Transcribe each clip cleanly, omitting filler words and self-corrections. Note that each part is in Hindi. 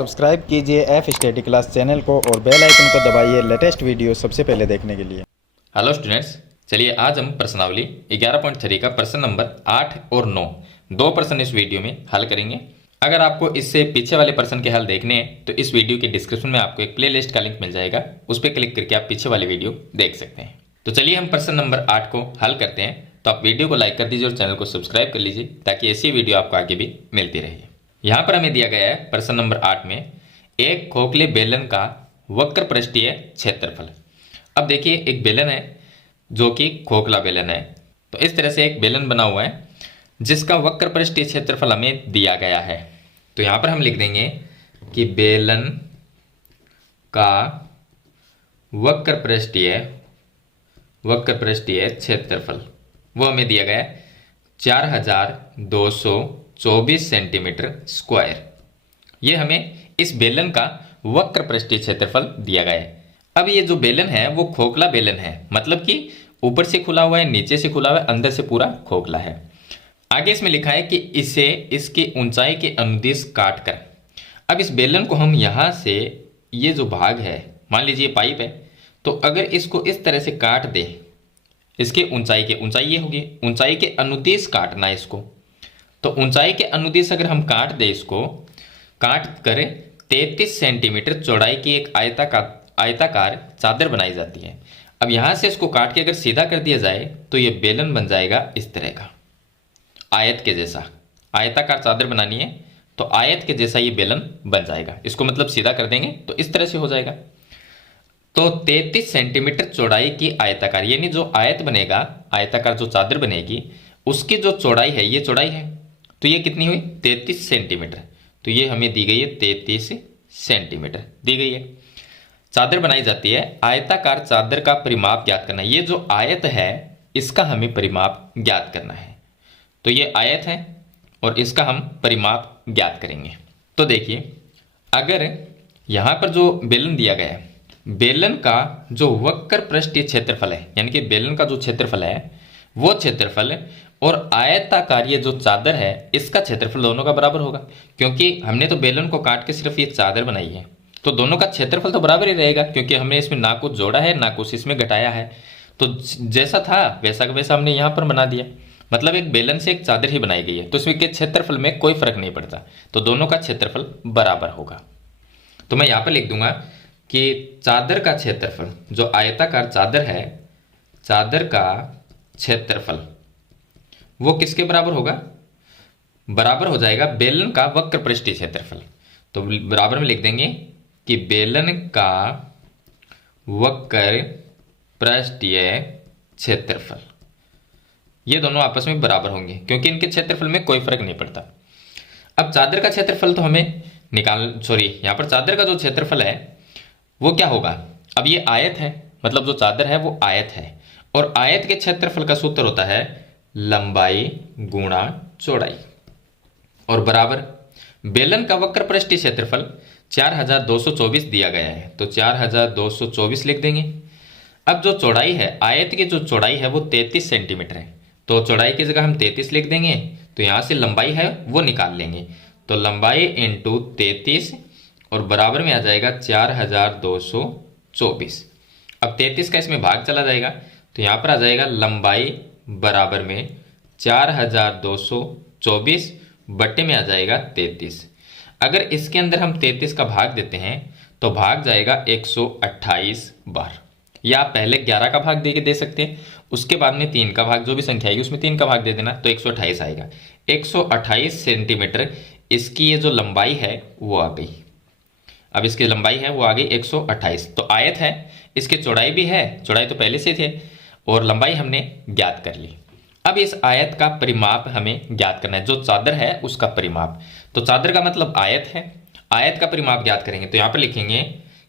सब्सक्राइब कीजिए एफ स्टडी क्लास चैनल को और बेल आइकन को दबाइए लेटेस्ट वीडियो सबसे पहले देखने के लिए। हेलो स्टूडेंट्स, चलिए आज हम प्रश्नावली 11.3 का प्रश्न नंबर 8 और 9 दो प्रश्न इस वीडियो में हल करेंगे। अगर आपको इससे पीछे वाले प्रश्न के हल देखने हैं तो इस वीडियो के डिस्क्रिप्शन में आपको एक प्लेलिस्ट का लिंक मिल जाएगा, उस पर क्लिक करके आप पीछे वाले वीडियो देख सकते हैं। तो चलिए हम प्रश्न नंबर 8 को हल करते हैं। तो आप वीडियो को लाइक कर दीजिए और चैनल को सब्सक्राइब कर लीजिए ताकि ऐसी वीडियो आपको आगे भी मिलती रहे। यहाँ पर हमें दिया गया है प्रश्न नंबर 8 में एक खोखले बेलन का वक्र पृष्ठीय क्षेत्रफल। अब देखिए एक बेलन है जो कि खोखला बेलन है, तो इस तरह से एक बेलन बना हुआ है जिसका वक्र पृष्ठीय क्षेत्रफल हमें दिया गया है। तो यहाँ पर हम लिख देंगे कि बेलन का वक्र पृष्ठीय क्षेत्रफल वो हमें दिया गया है 4224 सेंटीमीटर स्क्वायर। ये हमें इस बेलन का वक्र पृष्ठीय क्षेत्रफल दिया गया है। अब ये जो बेलन है वो खोखला बेलन है, मतलब कि ऊपर से खुला हुआ है, नीचे से खुला हुआ है, अंदर से पूरा खोखला है। आगे इसमें लिखा है कि इसे इसकी ऊंचाई के अनुदिश काट कर, अब इस बेलन को हम यहां से, ये जो भाग है मान लीजिए पाइप है, तो अगर इसको इस तरह से काट दे, इसके ऊंचाई ये होगी, ऊंचाई के अनुदिश काटना है इसको। तो ऊंचाई के अनुदिश अगर हम काट दे, इसको काट कर 33 सेंटीमीटर चौड़ाई की एक आयताकार चादर बनाई जाती है। अब यहां से इसको काट के अगर सीधा कर दिया जाए तो ये बेलन बन जाएगा इस तरह का, आयत के जैसा। आयताकार चादर बनानी है तो आयत के जैसा ये बेलन बन जाएगा। इसको मतलब सीधा कर देंगे तो इस तरह से हो जाएगा। तो 33 सेंटीमीटर चौड़ाई की आयताकार, यानी जो आयत बनेगा, आयताकार जो चादर बनेगी उसकी जो चौड़ाई है, ये चौड़ाई है, तो ये कितनी हुई 33 सेंटीमीटर। तो ये हमें दी गई है 33 सेंटीमीटर दी गई है। चादर बनाई जाती है। आयताकार चादर का परिमाप ज्ञात करना है। ये जो आयत है इसका हमें परिमाप ज्ञात करना है। तो ये आयत है और इसका हम परिमाप ज्ञात करेंगे। तो देखिए अगर यहां पर जो बेलन दिया गया है, बेलन का जो वक्र पृष्ठीय क्षेत्रफल है, यानी कि बेलन का जो क्षेत्रफल है वो क्षेत्रफल और आयताकार ये जो चादर है इसका क्षेत्रफल दोनों का बराबर होगा, क्योंकि हमने तो बेलन को काट के सिर्फ ये चादर बनाई है, तो दोनों का क्षेत्रफल तो बराबर ही रहेगा, क्योंकि हमने इसमें ना कुछ जोड़ा है ना कुछ इसमें घटाया है। तो जैसा था वैसा का वैसा हमने यहाँ पर बना दिया, मतलब एक बेलन से एक चादर ही बनाई गई है, तो इसमें के क्षेत्रफल में कोई फर्क नहीं पड़ता, तो दोनों का क्षेत्रफल बराबर होगा। तो मैं यहाँ पर लिख दूंगा कि चादर का क्षेत्रफल, जो आयताकार चादर है, चादर का क्षेत्रफल वो किसके बराबर होगा, बराबर हो जाएगा बेलन का वक्र पृष्ठीय क्षेत्रफल। तो बराबर में लिख देंगे कि बेलन का वक्र पृष्ठीय क्षेत्रफल, ये दोनों आपस में बराबर होंगे क्योंकि इनके क्षेत्रफल में कोई फर्क नहीं पड़ता। अब चादर का क्षेत्रफल तो हमें यहाँ पर चादर का जो क्षेत्रफल है वो क्या होगा। अब ये आयत है, मतलब जो चादर है वो आयत है, और आयत के क्षेत्रफल का सूत्र होता है लंबाई गुणा चौड़ाई, और बराबर बेलन का वक्र पृष्ठीय क्षेत्रफल 4224 दिया गया है, तो 4224 लिख देंगे। अब जो चौड़ाई है, आयत की जो चौड़ाई है वो 33 सेंटीमीटर है, तो चौड़ाई की जगह हम 33 लिख देंगे। तो यहां से लंबाई है वो निकाल लेंगे, तो लंबाई इंटू 33 और बराबर में आ जाएगा 4224। अब 33 का इसमें भाग चला जाएगा तो यहां पर आ जाएगा लंबाई बराबर में 4224 बट्टे में आ जाएगा 33। अगर इसके अंदर हम 33 का भाग देते हैं तो भाग जाएगा 128 बार, या आप पहले 11 का भाग दे के दे सकते हैं, उसके बाद में 3 का भाग, जो भी संख्या आएगी उसमें 3 का भाग दे देना, तो 128 आएगा। 128 सेंटीमीटर इसकी ये जो लंबाई है वो आ गई। अब इसकी लंबाई है वो आ गई 128। तो आयत है, इसकी चौड़ाई भी है, चौड़ाई तो पहले से थे, और लंबाई हमने ज्ञात कर ली। अब इस आयत का परिमाप हमें ज्ञात करना है, जो चादर है उसका परिमाप। तो चादर का मतलब आयत है, आयत का परिमाप ज्ञात करेंगे तो यहां पर लिखेंगे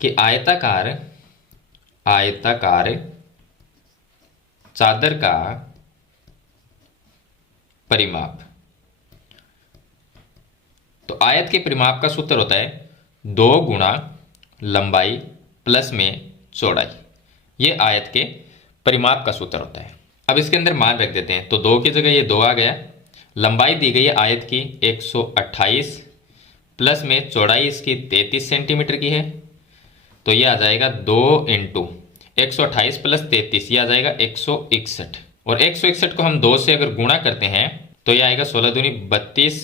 कि आयताकार चादर का परिमाप। तो आयत के परिमाप का सूत्र होता है 2 गुणा लंबाई प्लस में चौड़ाई, ये आयत के परिमाप का सूत्र होता है। अब इसके अंदर मान रख देते हैं, तो 2 की जगह ये 2 आ गया, लंबाई दी गई है आयत की 128 प्लस में चौड़ाई इसकी 33 सेंटीमीटर की है, तो ये आ जाएगा 2 इंटू 128 प्लस 33, ये आ जाएगा 161। और 161 को हम 2 से अगर गुणा करते हैं तो ये आएगा 16 दूनी 32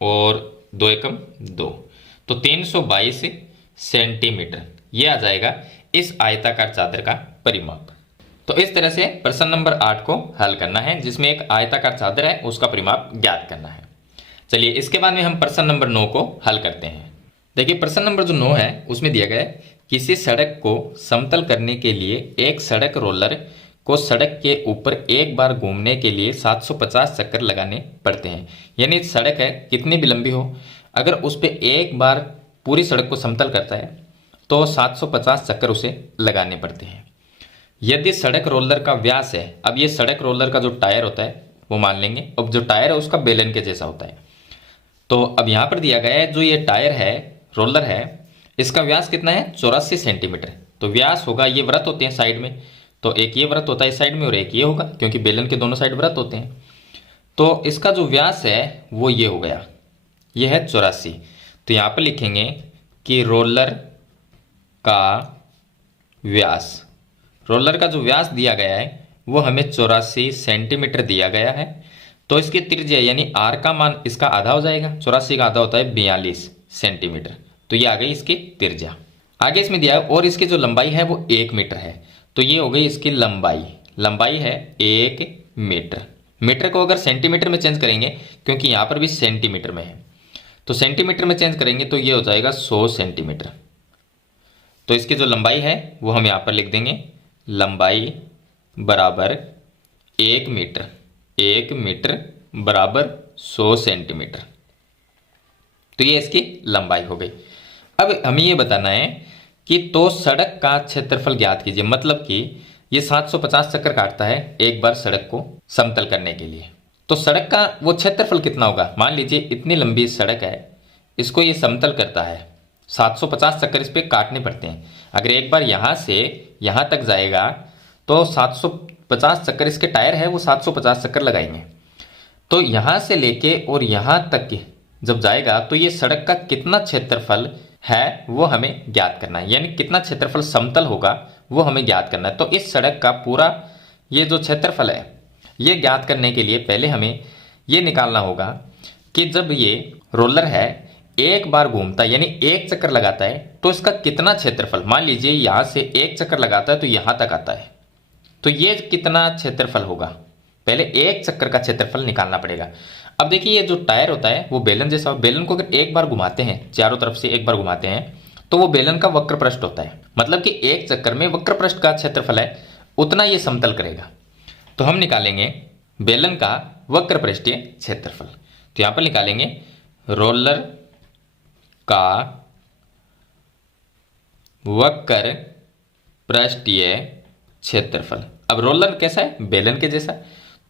और 2 एकम 2, तो 322 सेंटीमीटर ये आ जाएगा इस आयताकार चादर का परिमाप। तो इस तरह से प्रश्न नंबर 8 को हल करना है, जिसमें एक आयताकार चादर है उसका परिमाप ज्ञात करना है। चलिए इसके बाद में हम प्रश्न नंबर 9 को हल करते हैं। देखिए प्रश्न नंबर जो 9 है उसमें दिया गया है किसी सड़क को समतल करने के लिए एक सड़क रोलर को सड़क के ऊपर एक बार घूमने के लिए 750 चक्कर लगाने पड़ते हैं। यानी सड़क है कितनी भी लंबी हो, अगर उस पर एक बार पूरी सड़क को समतल करता है तो 750 चक्कर उसे लगाने पड़ते हैं। यदि सड़क रोलर का व्यास है, अब ये सड़क रोलर का जो टायर होता है वो मान लेंगे, अब जो टायर है उसका बेलन के जैसा होता है। तो अब यहां पर दिया गया है जो ये टायर है रोलर है इसका व्यास कितना है 84 सेंटीमीटर। तो व्यास होगा, ये वृत्त होते हैं साइड में, तो एक ये वृत्त होता है साइड में और एक ये होगा, क्योंकि बेलन के दोनों साइड वृत्त होते हैं। तो इसका जो व्यास है वो ये हो गया, ये है 84। तो यहां पर लिखेंगे कि रोलर का व्यास, रोलर का जो व्यास दिया गया है वो हमें 84 सेंटीमीटर दिया गया है। तो इसकी त्रिज्या यानी आर का मान इसका आधा हो जाएगा, 84 का आधा होता है 42 सेंटीमीटर, तो ये आ गई इसकी त्रिज्या। आगे इसमें दिया है और इसकी जो लंबाई है वो 1 मीटर है, तो ये हो गई इसकी लंबाई, लंबाई है 1 मीटर। मीटर को अगर सेंटीमीटर में चेंज करेंगे, क्योंकि यहां पर भी सेंटीमीटर में है, तो सेंटीमीटर में चेंज करेंगे तो ये हो जाएगा 100 सेंटीमीटर। तो इसकी जो लंबाई है वो हम यहां पर लिख देंगे, लंबाई बराबर 1 मीटर, 1 मीटर बराबर 100 सेंटीमीटर। तो ये इसकी लंबाई हो गई। अब हमें ये बताना है कि तो सड़क का क्षेत्रफल ज्ञात कीजिए, मतलब कि ये 750 चक्कर काटता है एक बार सड़क को समतल करने के लिए, तो सड़क का वो क्षेत्रफल कितना होगा। मान लीजिए इतनी लंबी सड़क है, इसको ये समतल करता है, 750 चक्कर इस पर काटने पड़ते हैं। अगर एक बार यहां से यहां तक जाएगा तो 750 चक्कर, इसके टायर है वो 750 चक्कर लगाएंगे। तो यहां से लेके और यहां तक जब जाएगा तो ये सड़क का कितना क्षेत्रफल है वो हमें ज्ञात करना है, यानी कितना क्षेत्रफल समतल होगा वो हमें ज्ञात करना है। तो इस सड़क का पूरा ये जो क्षेत्रफल है ये ज्ञात करने के लिए पहले हमें ये निकालना होगा कि जब ये रोलर है एक बार घूमता है यानी एक चक्कर लगाता है तो इसका कितना क्षेत्रफल, मान लीजिए यहां से एक चक्कर लगाता है तो यहां तक आता है, तो ये कितना क्षेत्रफल होगा, पहले एक चक्कर का क्षेत्रफल निकालना पड़ेगा। अब देखिए ये जो टायर होता है वो बेलन जैसा, बेलन को अगर एक बार घुमाते हैं, चारों तरफ से एक बार घुमाते हैं, तो वो बेलन का वक्र पृष्ठ होता है, मतलब कि एक चक्कर में वक्र पृष्ठ का क्षेत्रफल है उतना ये समतल करेगा। तो हम निकालेंगे बेलन का वक्र पृष्ठीय क्षेत्रफल। तो यहां पर निकालेंगे रोलर का वक्र पृष्ठीय क्षेत्रफल। अब रोलर कैसा है, बेलन के जैसा,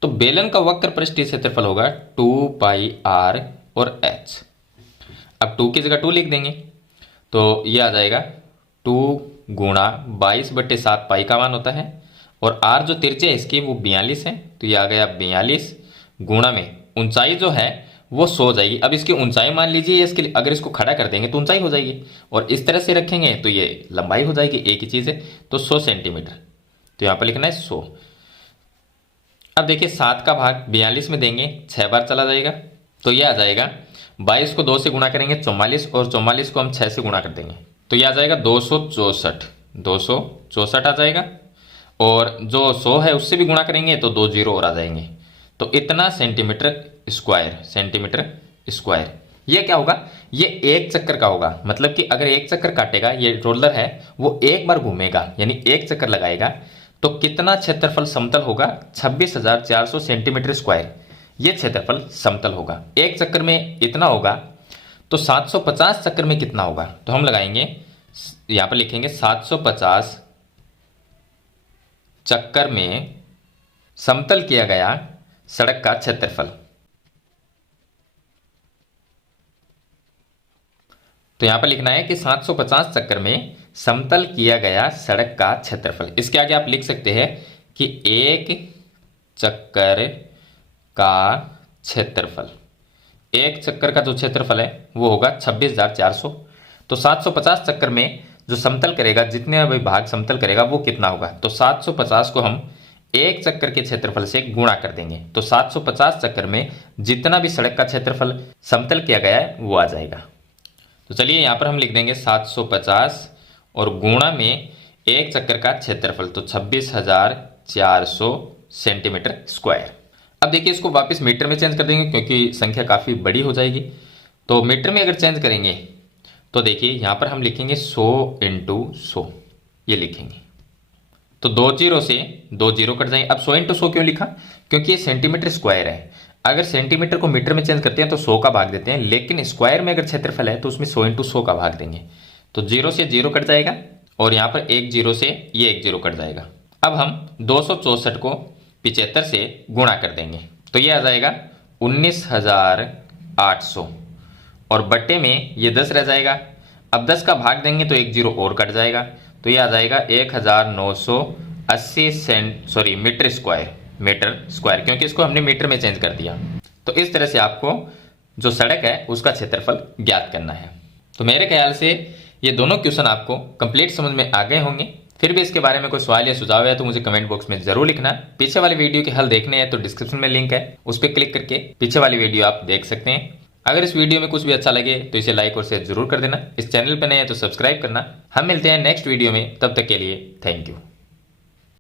तो बेलन का वक्र पृष्ठीय क्षेत्रफल होगा 2 पाई आर और एच। अब 2 की जगह 2 लिख देंगे तो ये आ जाएगा 2 गुणा 22/7 पाई का मान होता है, और आर जो त्रिज्या है इसकी वो 42 है, तो ये आ गया 42 गुणा में ऊंचाई जो है वो 100 हो जाएगी। अब इसकी ऊंचाई मान लीजिए इसके अगर इसको खड़ा कर देंगे तो ऊंचाई हो जाएगी, और इस तरह से रखेंगे तो ये लंबाई हो जाएगी, एक ही चीज है, तो 100 सेंटीमीटर। तो यहां पर लिखना है 100। अब देखिए 7 का भाग 42 में देंगे, 6 बार चला जाएगा, तो ये आ जाएगा 22 को 2 से गुणा करेंगे 44, और 44 को हम 6 से गुणा कर देंगे तो ये आ जाएगा 264, 264 आ जाएगा, और जो 100 है उससे भी गुणा करेंगे तो 2 जीरो और आ जाएंगे, तो इतना सेंटीमीटर स्क्वायर, सेंटीमीटर स्क्वायर। ये क्या होगा, ये एक चक्कर का होगा, मतलब कि अगर एक चक्कर काटेगा ये रोलर है वो एक बार घूमेगा यानी एक चक्कर लगाएगा तो कितना क्षेत्रफल समतल होगा, 26,400 सेंटीमीटर स्क्वायर ये क्षेत्रफल समतल होगा। एक चक्कर में इतना होगा तो 750 चक्कर में कितना होगा, तो हम लगाएंगे यहां पर लिखेंगे 750 चक्कर में समतल किया गया सड़क का क्षेत्रफल। तो यहां पर लिखना है कि 750 चक्कर में समतल किया गया सड़क का क्षेत्रफल। इसके आगे आप लिख सकते हैं कि एक चक्कर का क्षेत्रफल, एक चक्कर का जो क्षेत्रफल है वो होगा 26,400। तो 750 चक्कर में जो समतल करेगा, जितने भी भाग समतल करेगा वो कितना होगा, तो 750 को हम एक चक्कर के क्षेत्रफल से गुणा कर देंगे। तो 750 चक्कर में जितना भी सड़क का क्षेत्रफल समतल किया गया है वो आ जाएगा। तो चलिए यहाँ पर हम लिख देंगे 750 और गुणा में एक चक्कर का क्षेत्रफल, तो 26,400 सेंटीमीटर स्क्वायर। अब देखिए इसको वापस मीटर में चेंज कर देंगे क्योंकि संख्या काफ़ी बड़ी हो जाएगी। तो मीटर में अगर चेंज करेंगे तो देखिए यहाँ पर हम लिखेंगे 100 × 100, ये लिखेंगे। तो 2 जीरो से 2 जीरो कट जाएंगे। अब 100 × 100 क्यों लिखा, क्योंकि ये सेंटीमीटर स्क्वायर है। अगर सेंटीमीटर को मीटर में चेंज करते हैं तो 100 का भाग देते हैं, लेकिन स्क्वायर में अगर क्षेत्रफल है तो उसमें 100 × 100 का भाग देंगे। तो 0 से 0 कट जाएगा और यहाँ पर 1 जीरो से ये 1 जीरो कट जाएगा। अब हम 264 को 75 से गुणा कर देंगे तो ये आ जाएगा 19,800 और बट्टे में ये 10 रह जाएगा। अब 10 का भाग देंगे तो 1 जीरो और कट जाएगा, तो ये आ जाएगा 1980 मीटर स्क्वायर, क्योंकि इसको हमने मीटर में चेंज कर दिया। तो इस तरह से आपको जो सड़क है उसका क्षेत्रफल ज्ञात करना है। तो मेरे ख्याल से ये दोनों क्वेश्चन आपको कंप्लीट समझ में आ गए होंगे। फिर भी इसके बारे में कोई सवाल या सुझाव है तो मुझे कमेंट बॉक्स में जरूर लिखना। पीछे वाली वीडियो के हल देखने हैं तो डिस्क्रिप्शन में लिंक है, उस पर क्लिक करके पीछे वाली वीडियो आप देख सकते हैं। अगर इस वीडियो में कुछ भी अच्छा लगे तो इसे लाइक और शेयर जरूर कर देना। इस चैनल पर नए हैं तो सब्सक्राइब करना। हम मिलते हैं नेक्स्ट वीडियो में, तब तक के लिए थैंक यू।